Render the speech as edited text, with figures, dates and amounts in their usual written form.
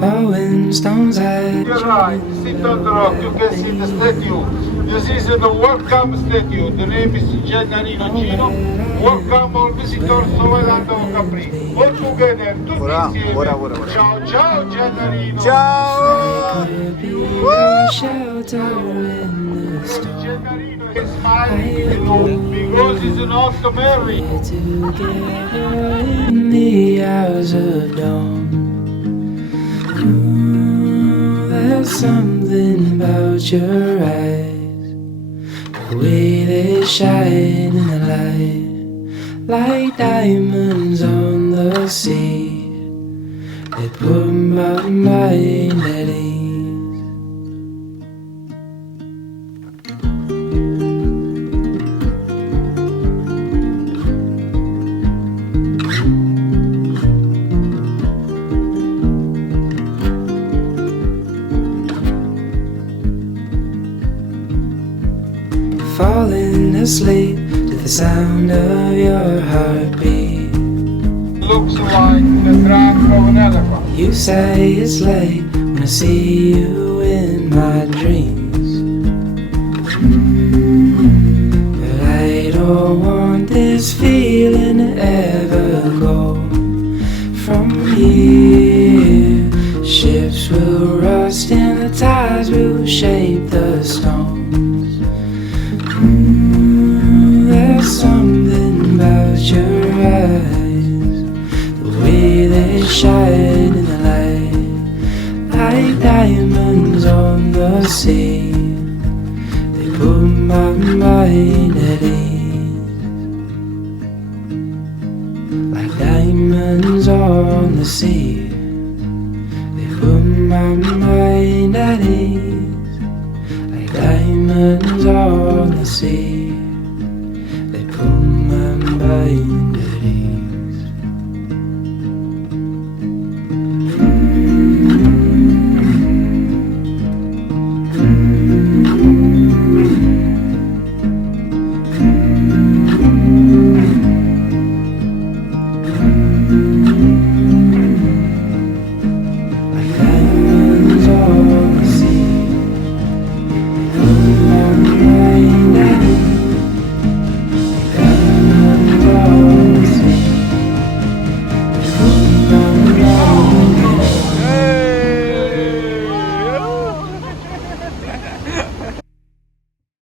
Throwing stones at You're right, sit on the rock, you can see the statue. This is the welcome statue. The name is Gennarino Gino. Welcome all visitors to Orlando Capri. All together, tutti insieme. Ciao, ciao Gennarino. Ciao! Shelter in the storm. Gennarino is smiling because he's not married. Together in the hours of dawn. There's something about your eyes, the way they shine in the light, like diamonds on the sea. They put my mind at ease. Falling asleep to the sound of your heartbeat. Looks like the trunk of an elephant. You say it's late when I see you in my dreams. But I don't want this feeling to ever go. From here, ships will rust and the tides will shape the stones. There's something about your eyes, the way they shine in the light, like diamonds on the sea. They put my mind at ease, like diamonds on the sea. They put my mind at ease, like diamonds on the sea. They put my mind at ease. Like diamonds on the sea. They put my mind at ease.